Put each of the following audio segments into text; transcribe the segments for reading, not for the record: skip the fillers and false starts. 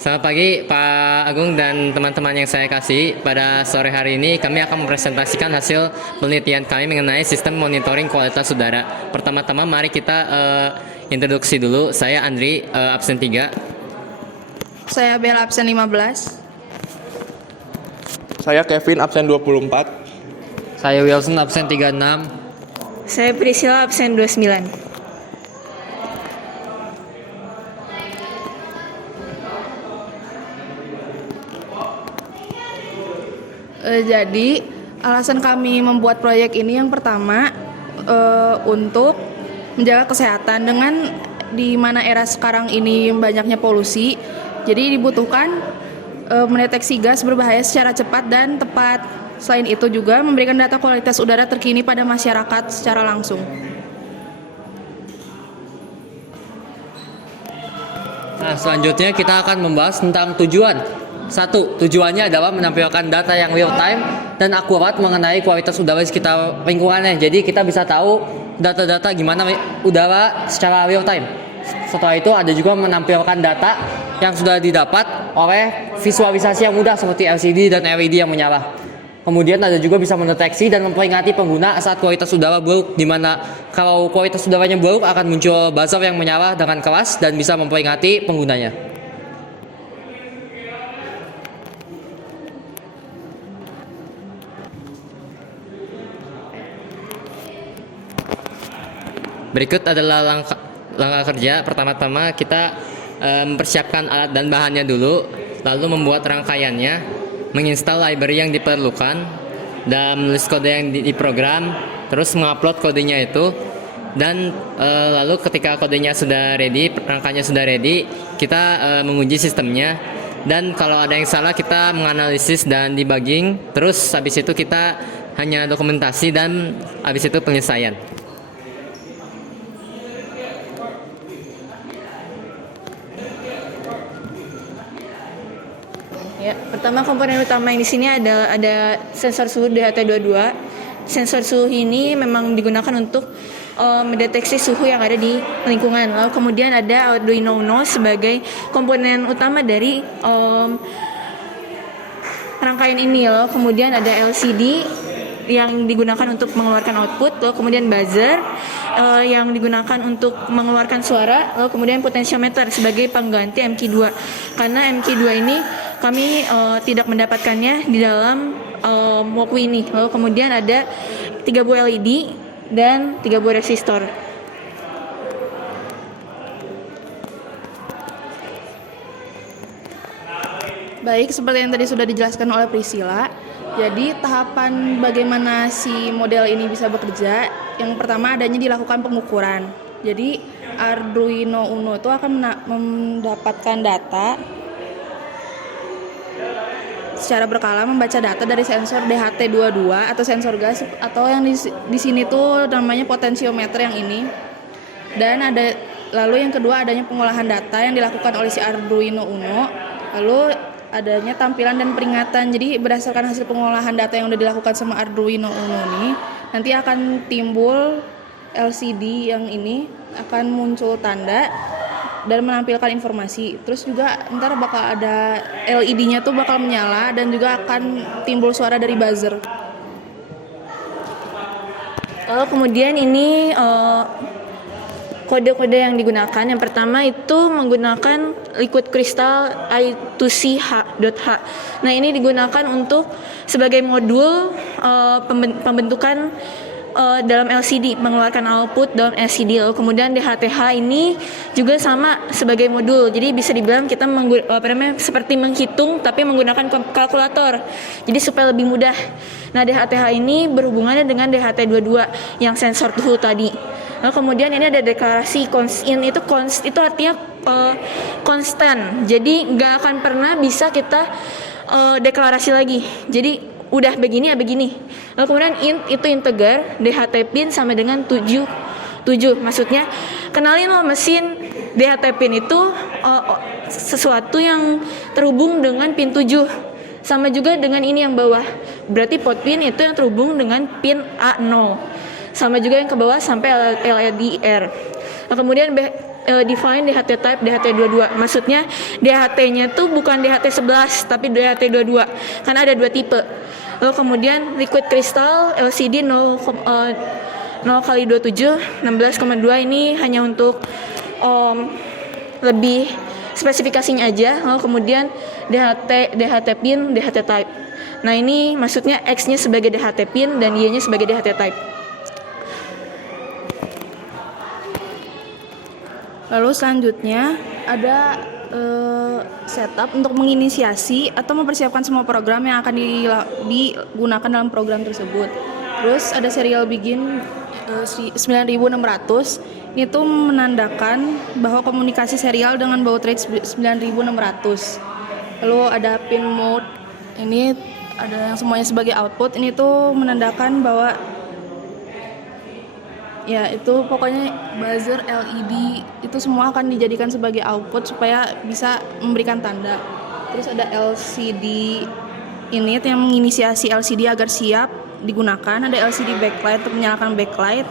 Selamat pagi Pak Agung dan teman-teman yang saya kasih. Pada sore hari ini kami akan mempresentasikan hasil penelitian kami mengenai sistem monitoring kualitas udara. Pertama-tama mari kita introduksi dulu. Saya Andri, absen 3. Saya Bel absen 15. Saya Kevin absen 24. Saya Wilson absen 36. Saya Priscilla absen 29. Jadi alasan kami membuat proyek ini yang pertama untuk menjaga kesehatan dengan di mana era sekarang ini banyaknya polusi. Jadi dibutuhkan mendeteksi gas berbahaya secara cepat dan tepat. Selain itu juga memberikan data kualitas udara terkini pada masyarakat secara langsung. Nah, selanjutnya kita akan membahas tentang tujuan. Satu, tujuannya adalah menampilkan data yang real time dan akurat mengenai kualitas udara di sekitar lingkungannya. Jadi kita bisa tahu data-data gimana udara secara real time. Setelah itu ada juga menampilkan data yang sudah didapat oleh visualisasi yang mudah seperti LCD dan LED yang menyala. Kemudian ada juga bisa mendeteksi dan memperingati pengguna saat kualitas udara buruk, di mana kalau kualitas udaranya buruk akan muncul buzzer yang menyala dengan keras dan bisa memperingati penggunanya. Berikut adalah langkah kerja. Pertama-tama kita mempersiapkan alat dan bahannya dulu, lalu membuat rangkaiannya, menginstal library yang diperlukan, dan menulis kode yang diprogram, terus mengupload kodenya itu, dan lalu ketika kodenya sudah ready, rangkaiannya sudah ready, kita menguji sistemnya, dan kalau ada yang salah kita menganalisis dan debugging, terus habis itu kita hanya dokumentasi dan habis itu penyelesaian. Ya, pertama komponen utama yang di sini ada sensor suhu DHT22. Sensor suhu ini memang digunakan untuk mendeteksi suhu yang ada di lingkungan. Lalu kemudian ada Arduino Uno sebagai komponen utama dari rangkaian ini. Lalu kemudian ada LCD yang digunakan untuk mengeluarkan output. Lalu kemudian buzzer yang digunakan untuk mengeluarkan suara. Lalu kemudian potentiometer sebagai pengganti MQ2. Karena MQ2 ini kami tidak mendapatkannya di dalam Walkwi ini. Lalu kemudian ada 3 buah LED dan 3 buah resistor. Baik, seperti yang tadi sudah dijelaskan oleh Priscilla. Jadi tahapan bagaimana si model ini bisa bekerja, yang pertama adanya dilakukan pengukuran. Jadi Arduino Uno itu akan mendapatkan data secara berkala, membaca data dari sensor DHT22 atau sensor gas, atau yang di sini tuh namanya potentiometer yang ini. Dan ada lalu yang kedua adanya pengolahan data yang dilakukan oleh si Arduino Uno. Lalu adanya tampilan dan peringatan. Jadi berdasarkan hasil pengolahan data yang udah dilakukan sama Arduino Uno ini, nanti akan timbul LCD yang ini, akan muncul tanda dan menampilkan informasi. Terus juga ntar bakal ada LED-nya tuh bakal menyala dan juga akan timbul suara dari buzzer. Lalu kemudian ini kode-kode yang digunakan. Yang pertama itu menggunakan liquid crystal I2C.H. Nah, ini digunakan untuk sebagai modul pembentukan dalam LCD, mengeluarkan output dalam LCD. Lalu kemudian DHTH ini juga sama sebagai modul. Jadi bisa dibilang kita seperti menghitung tapi menggunakan kalkulator. Jadi supaya lebih mudah. Nah, DHTH ini berhubungannya dengan DHT22 yang sensor suhu tadi. Lalu kemudian ini ada deklarasi constant. Itu artinya konstan. Jadi nggak akan pernah bisa kita deklarasi lagi. Jadi udah begini ya begini. Lalu kemudian int itu integer, DHT pin sama dengan 7. Maksudnya kenalin lo mesin DHT pin itu sesuatu yang terhubung dengan pin 7. Sama juga dengan ini yang bawah. Berarti port pin itu yang terhubung dengan pin A0. Sama juga yang ke bawah sampai LED R. Nah, kemudian define DHT type DHT22. Maksudnya DHT-nya tuh bukan DHT11 tapi DHT22. Karena ada dua tipe. Lalu kemudian liquid crystal LCD 0 kali 27 16,2 ini hanya untuk lebih spesifikasinya aja. Lalu kemudian DHT pin, DHT type. Nah ini maksudnya X-nya sebagai DHT pin dan Y-nya sebagai DHT type. Lalu selanjutnya ada setup untuk menginisiasi atau mempersiapkan semua program yang akan digunakan dalam program tersebut. Terus ada serial begin 9600. Ini tuh menandakan bahwa komunikasi serial dengan baud rate 9600. Lalu ada pin mode. Ini ada yang semuanya sebagai output. Ini tuh menandakan bahwa ya itu pokoknya buzzer LED itu semua akan dijadikan sebagai output supaya bisa memberikan tanda. Terus ada LCD ini yang menginisiasi LCD agar siap digunakan. Ada LCD backlight untuk menyalakan backlight.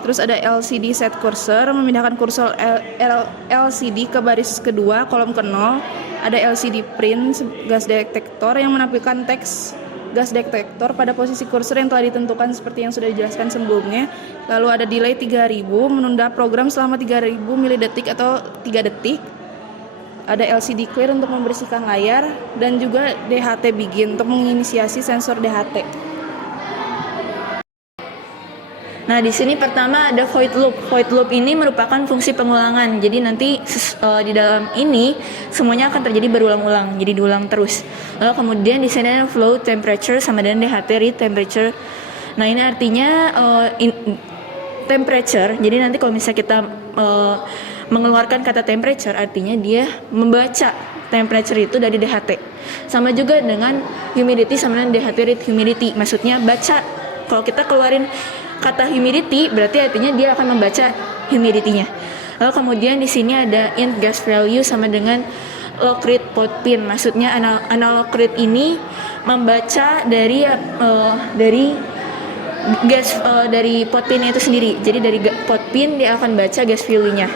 Terus ada LCD set cursor memindahkan kursor LCD ke baris kedua kolom ke 0. Ada LCD print gas detektor yang menampilkan teks gas detektor pada posisi kursor yang telah ditentukan seperti yang sudah dijelaskan sebelumnya. Lalu ada delay 3000 menunda program selama 3000 milidetik atau 3 detik. Ada LCD clear untuk membersihkan layar dan juga DHT begin untuk menginisiasi sensor DHT. Nah, di sini pertama ada void loop. Void loop ini merupakan fungsi pengulangan. Jadi nanti di dalam ini semuanya akan terjadi berulang-ulang. Jadi diulang terus. Lalu kemudian di sini ada flow temperature sama dengan DHT read temperature. Nah, ini artinya temperature. Jadi nanti kalau misalnya kita mengeluarkan kata temperature, artinya dia membaca temperature itu dari DHT. Sama juga dengan humidity sama dengan DHT read humidity. Maksudnya baca. Kalau kita keluarin kata humidity berarti artinya dia akan membaca humidity-nya. Lalu kemudian di sini ada int gas value sama dengan log read pot pin. Maksudnya analog read ini membaca dari gas dari pot pin itu sendiri. Jadi dari pot pin dia akan baca gas value-nya.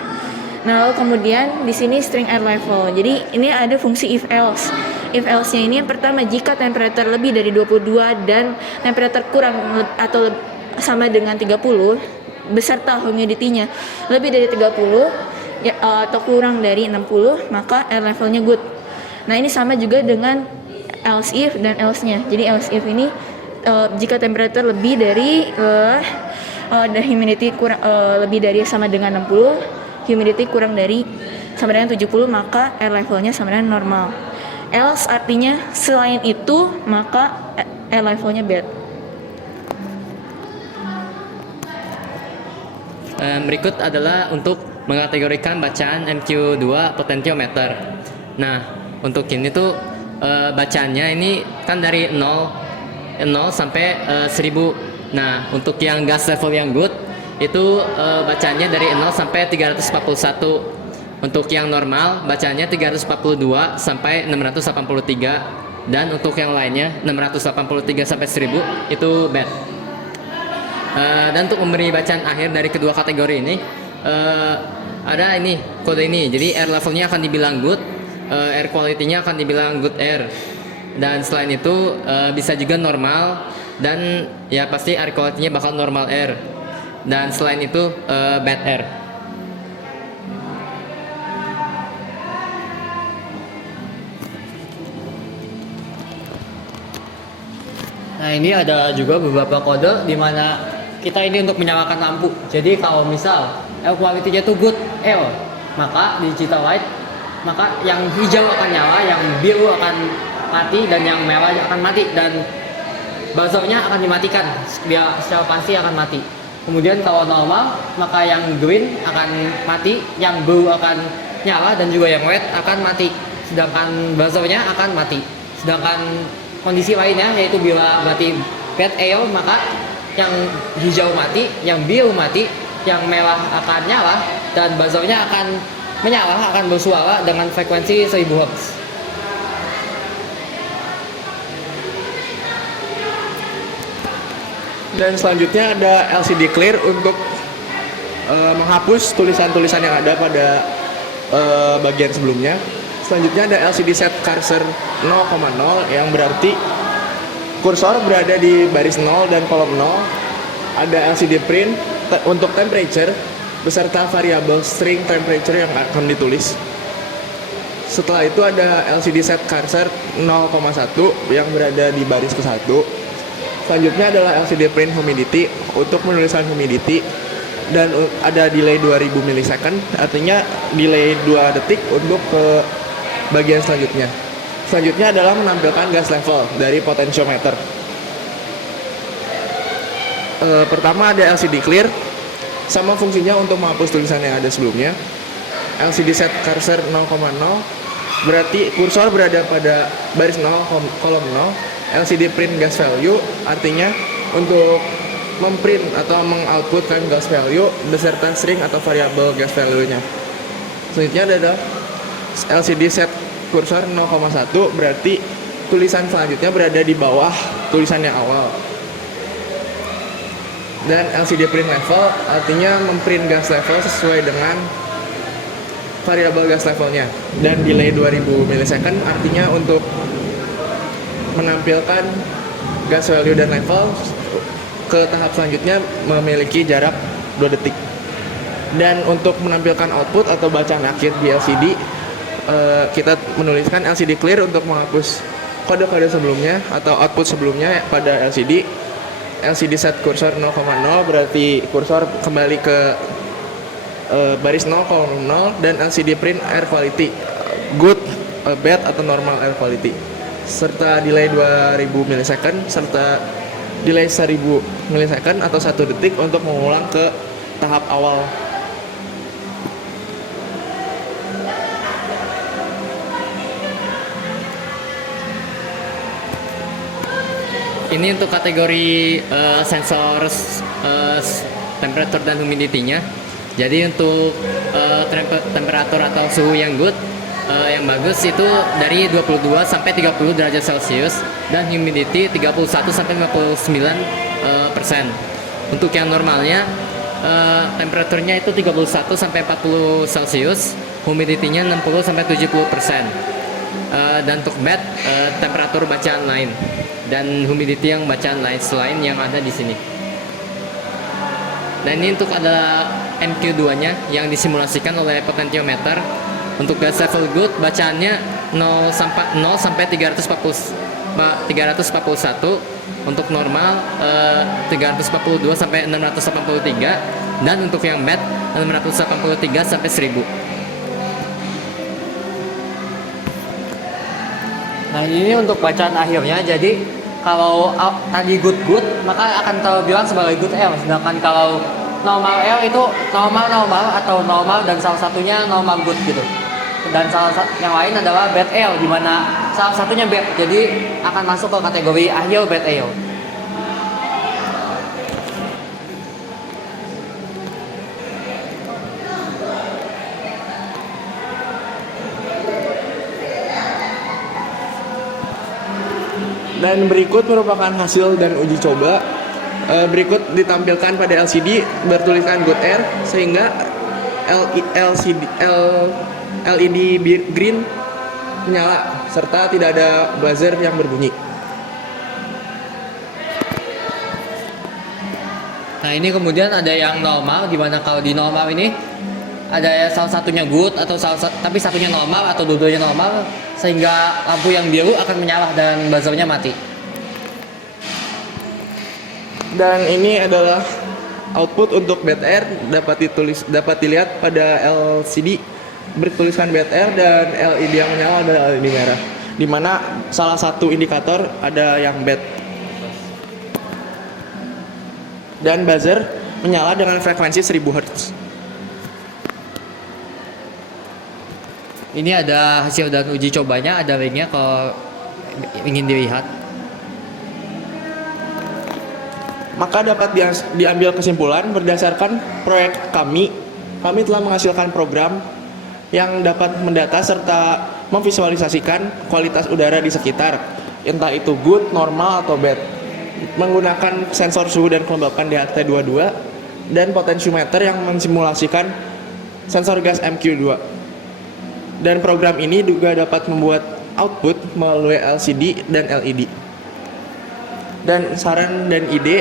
Nah, lalu kemudian di sini string air level. Jadi ini ada fungsi if else. If else-nya ini yang pertama jika temperatur lebih dari 22 dan temperatur kurang atau sama dengan 30 beserta humidity-nya lebih dari 30 ya, atau kurang dari 60 maka air levelnya good. Nah ini sama juga dengan else if dan else-nya. Jadi else if ini jika temperatur lebih dari dan humidity kurang lebih dari sama dengan 60, humidity kurang dari sama dengan 70 maka air levelnya sama dengan normal. Else artinya selain itu maka air levelnya bad. Berikut adalah untuk mengkategorikan bacaan MQ2 potentiometer. Nah, untuk ini tuh bacaannya ini kan dari 0 sampai 1000. Nah, untuk yang gas level yang good itu bacaannya dari 0 sampai 341. Untuk yang normal bacaannya 342 sampai 683 dan untuk yang lainnya 683 sampai 1000 itu bad. Dan untuk memberi bacaan akhir dari kedua kategori ini ada ini kode ini. Jadi air levelnya akan dibilang good, air quality-nya akan dibilang good air. Dan selain itu bisa juga normal dan ya pasti air quality-nya bakal normal air. Dan selain itu bad air. Nah ini ada juga beberapa kode di mana kita ini untuk menyalakan lampu. Jadi kalau misal air quality-nya itu good air, maka di digital light maka yang hijau akan nyala, yang biru akan mati dan yang merah akan mati dan buzzernya akan dimatikan. Dia secara pasti akan mati. Kemudian kalau normal maka yang green akan mati, yang blue akan nyala dan juga yang red akan mati. Sedangkan buzzernya akan mati. Sedangkan kondisi lainnya yaitu bila berarti bad air maka yang hijau mati, yang biru mati, yang merah akan nyala dan buzzernya akan menyala, akan bersuara dengan frekuensi 1000 Hz. Dan selanjutnya ada LCD clear untuk menghapus tulisan-tulisan yang ada pada bagian sebelumnya. Selanjutnya ada LCD set cursor 0,0 yang berarti kursor berada di baris 0 dan kolom 0. Ada LCD print untuk temperature beserta variabel string temperature yang akan ditulis. Setelah itu ada LCD set cursor 0,1 yang berada di baris ke-1. Selanjutnya adalah LCD print humidity untuk menuliskan humidity dan ada delay 2000 milisecond, artinya delay 2 detik untuk ke bagian selanjutnya. Selanjutnya adalah menampilkan gas level dari potentiometer. Pertama ada LCD clear, sama fungsinya untuk menghapus tulisan yang ada sebelumnya. LCD set cursor 0,0 berarti kursor berada pada baris 0 kolom 0. LCD print gas value artinya untuk memprint atau mengoutputkan gas value beserta string atau variabel gas value-nya. Selanjutnya ada LCD set kursor 0,1 berarti tulisan selanjutnya berada di bawah tulisan yang awal. Dan LCD print level artinya memprint gas level sesuai dengan variabel gas levelnya. Dan delay 2000 milisecond artinya untuk menampilkan gas value dan level ke tahap selanjutnya memiliki jarak 2 detik. Dan untuk menampilkan output atau bacaan akhir di LCD, kita menuliskan LCD clear untuk menghapus kode-kode sebelumnya atau output sebelumnya pada LCD. LCD set kursor 0,0 berarti kursor kembali ke baris 0, kolom 0. Dan LCD print air quality, good, bad atau normal air quality, serta delay 2000 milisecond serta delay 1000 milisecond atau 1 detik untuk mengulang ke tahap awal. Ini untuk kategori sensor temperatur dan humidity-nya. Jadi untuk temperatur atau suhu yang good, yang bagus itu dari 22 sampai 30 derajat Celcius dan humidity 31 sampai 59%. Untuk yang normalnya temperaturnya itu 31 sampai 40 Celcius, humidity-nya 60 sampai 70%. Dan untuk bed temperatur bacaan lain dan humidity yang bacaan lain selain yang ada di sini. Dan ini untuk ada MQ2-nya yang disimulasikan oleh potentiometer. Untuk gas level good bacaannya 0 sampai 341. Untuk normal 342 sampai 683 dan untuk yang bad 683 sampai 1000. Nah ini untuk bacaan akhirnya, jadi kalau tadi good maka akan terbilang sebagai good L, sedangkan kalau normal L itu normal atau normal dan salah satunya normal good gitu. Dan yang lain adalah bad L, di mana salah satunya bad, jadi akan masuk ke kategori akhir bad L. Dan berikut merupakan hasil dan uji coba. Berikut ditampilkan pada LCD bertuliskan good air sehingga LED green menyala serta tidak ada buzzer yang berbunyi. Nah ini kemudian ada yang normal, di mana kalau di normal ini ada salah satunya good atau tapi satunya normal atau dua-duanya normal, sehingga lampu yang biru akan menyala dan buzzernya mati. Dan ini adalah output untuk bad air, dapat dilihat pada LCD bertuliskan bad air dan LED yang menyala adalah LED merah, di mana salah satu indikator ada yang bad. Dan buzzer menyala dengan frekuensi 1000 Hz. Ini ada hasil dan uji cobanya, ada linknya kalau ingin dilihat. Maka dapat diambil kesimpulan berdasarkan proyek kami telah menghasilkan program yang dapat mendata serta memvisualisasikan kualitas udara di sekitar, entah itu good, normal, atau bad, menggunakan sensor suhu dan kelembapan DHT22 dan potentiometer yang mensimulasikan sensor gas MQ2. Dan program ini juga dapat membuat output melalui LCD dan LED. Dan saran dan ide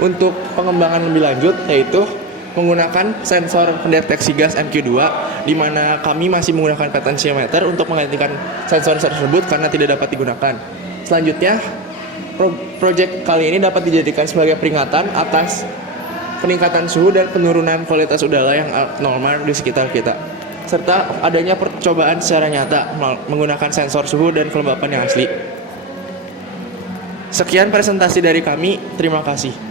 untuk pengembangan lebih lanjut yaitu menggunakan sensor pendeteksi gas MQ2, di mana kami masih menggunakan potentiometer untuk menggantikan sensor tersebut karena tidak dapat digunakan. Selanjutnya, proyek kali ini dapat dijadikan sebagai peringatan atas peningkatan suhu dan penurunan kualitas udara yang normal di sekitar kita, serta adanya percobaan secara nyata menggunakan sensor suhu dan kelembapan yang asli. Sekian presentasi dari kami, terima kasih.